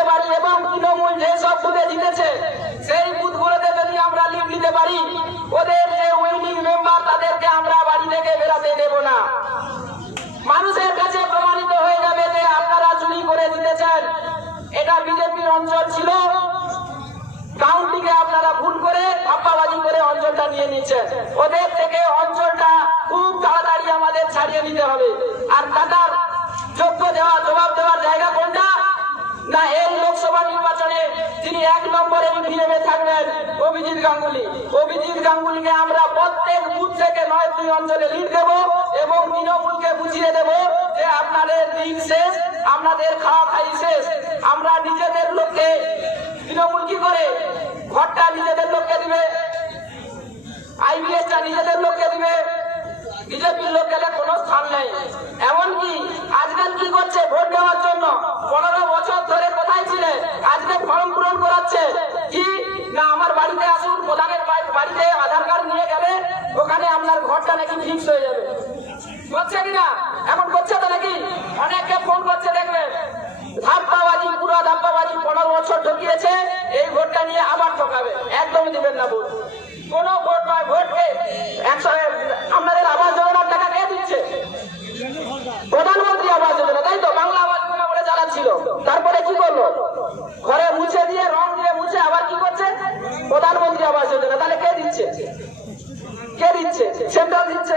দিতে পারি এবং তৃণমূল যেসব বুথে জিতেছে সেই বুথগুলোতে যদি আমরা লিড নিতে পারি, ওদের যে উইনিং মেম্বার তাদেরকে আমরা বাড়ি থেকে বেরাতে দেব না। মানুষের কাছে প্রমাণিত হয়ে যাবে যে আপনারা চুরি করে জিতেছেন। এটা বিজেপির অঞ্চল ছিল, কাউন্টিকে আপনারা ভুল করে ধাপ্পাবাজি করে অঞ্চলটা নিয়ে নিচ্ছেন। ওদের থেকে অঞ্চলটা খুব তাড়াতাড়ি আমাদের ছাড়িয়ে নিতে হবে। আর দাদার যোগ্য জবাব দেওয়ার জায়গা কোনটা? না, এই লোকসভা নির্বাচনে যিনি 1 নম্বরে ভিড়ে থাকবেন অভিজিৎ গাঙ্গুলি। অভিজিৎ গাঙ্গুলিকে আমরা প্রত্যেক বুথ থেকে 9টি অঞ্চলে লিড দেব এবং তৃণমূলকে বুঝিয়ে দেব যে আপনাদের দিন শেষ, আপনাদের খাওয়া খাই শেষ। আমরা নিজেদের লোককে, তৃণমূল কি করে ঘরটা নিজেদের লোককে দিবে, আইবিএসটা নিজেদের লোককে দিবে, বিজেপির লোক গেলে কোনো স্থান নেই। এমনকি আজকাল কি করছে ভোট দেওয়ার জন্য 15 বছর ধরে কোথায় ছিলেন, আজকে ফর্ম পূরণ করাচ্ছে কি না আমার বাড়িতে আসুন, প্রধানের বাড়িতে আধার কার্ড নিয়ে গেলে ওখানে আপনার ঘরটা নাকি ফিক্স হয়ে যাবে। করছে কিনা? এখন করছে তো নাকি? অনেককে ফোন করছে, দেখবেন ধাপ্পাবাজি, পুরো ধাপ্পাবাজি 15 বছর ঢুকিয়েছে, এই ভোটটা নিয়ে আবার ঠকাবে। একদমই দিবেন না ভোট, কোনো ভোট নয়। ভোটকে আপনাদের আবাস যোজনার টাকা কে দিচ্ছে? প্রধানমন্ত্রী আবাস যোজনা, তাই তো? বাংলা আবাস যোজনা বলে চালাচ্ছিল, তারপরে কি করলো? ঘরে মুছে দিয়ে, রং দিয়ে মুছে আবার কি করছে? প্রধানমন্ত্রী আবাস যোজনা। তাহলে কে দিচ্ছে? কে দিচ্ছে? সেন্ট্রাল দিচ্ছে।